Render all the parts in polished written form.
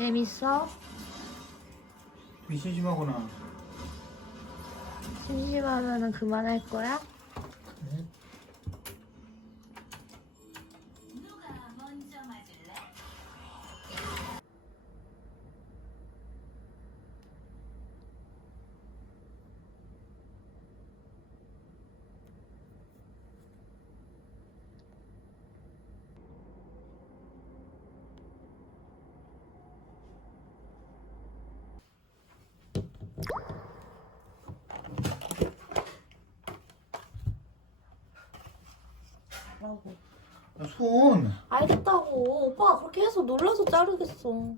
재밌어? 심심하구나. 심심하면은 그만할 거야? 네. 누가 먼저 맞을래? 라고. 손. 알겠다고. 오빠가 그렇게 해서 놀라서 자르겠어.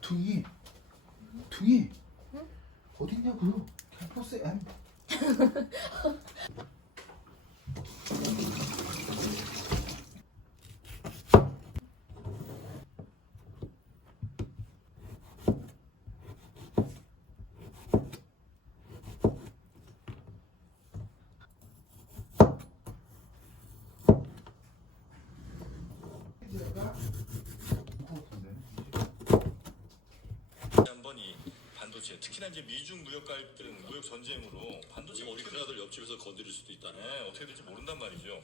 둥이. 둥이. 응? 어딨냐고. 캠퍼스에. 한번 이 반도체, 특히나 이제 미중 무역 갈등, 무역 전쟁으로 반도체가 우리 큰아들 옆집에서 건드릴 수도 있다네. 네, 어떻게 될지 모른단 말이죠.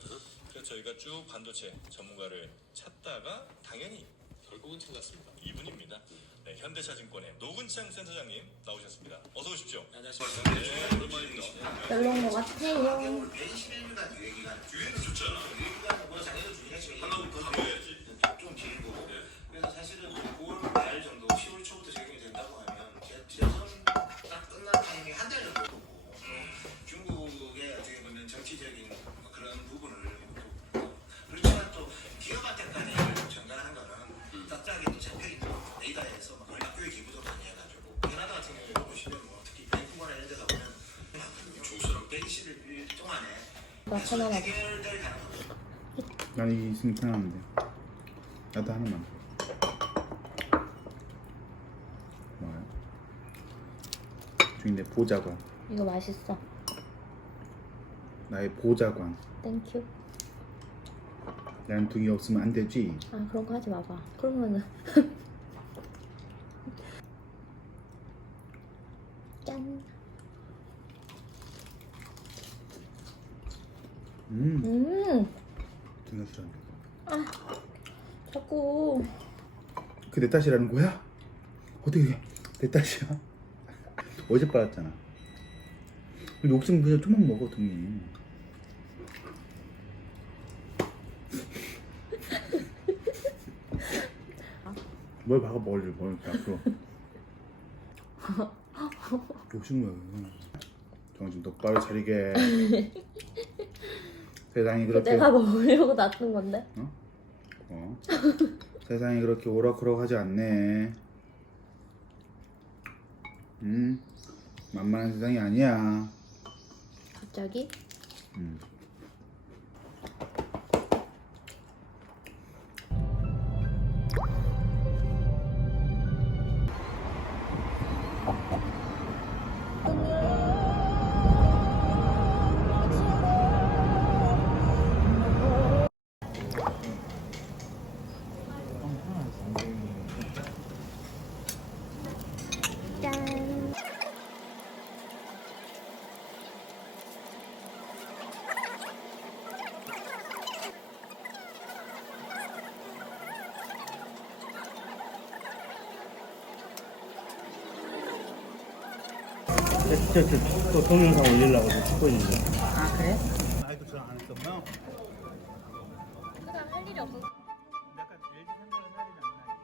그래서 저희가 쭉 반도체 전문가를 찾다가 당연히 결국은 찾았습니다. 이분입니다. 네, 현대차증권의 노근창 센터장님 나오셨습니다. 어서 오십시오. 안녕하십니까. 네, 오랜만입니다. 별로인 것 같아요. 121일간 유예기간. 유행도 좋잖아. 유예기간 뭐 작년에 중요하지. 하나부터 넣어야지. 좀 길고. 그래서 사실은 9월 말 정도, 10월 초부터 적용이 된다고 하면 재선 딱 끝난 타이밍 한 달 정도 보고 중국의 어떻게 보면 정치적인 뭐 그런 부분을 그렇지만 또 기업한테 간에 전가하는 거는 딱딱하게 또 잡혀있는 데이터에서 막 학교의 기부도 많이 해가지고 캐나다 같은 경우에 보시면 뭐 특히 밴쿠버나 이런 데 가보면 중수랑 121일 동안에 나타나나. 해결될 가능합니다. 난 이게 있으면 편한데. 나도 하나만. 뭐야? 주인의 보자관. 이거 맛있어. 나의 보자관. 땡큐. 난 둥이 없으면 안 되지. 아 그런 거 하지 마봐. 그러면은 짠. 둥이가 싫어한다. 자꾸 그 내 탓이라는 거야? 어떻게 내 탓이야? 어제 빨았잖아. 욕심 그냥 좀만 먹어 둥이. 뭘 박아 먹을래 뭘 이렇게 앞으로. 욕심 먹어. 정신 똑바로 차리게. 세상이 그렇게 내가 먹으려고 놔둔 건데. 세상이 그렇게 오락가락하지 않네. 만만한 세상이 아니야. 갑자기? 짠. 또 동영상 올리려고 찍고 있는데. 아 그래? 아이고 저랑 안 했었나? 그냥 할 일이 없어. 약간 LG 생각은 살이 났나?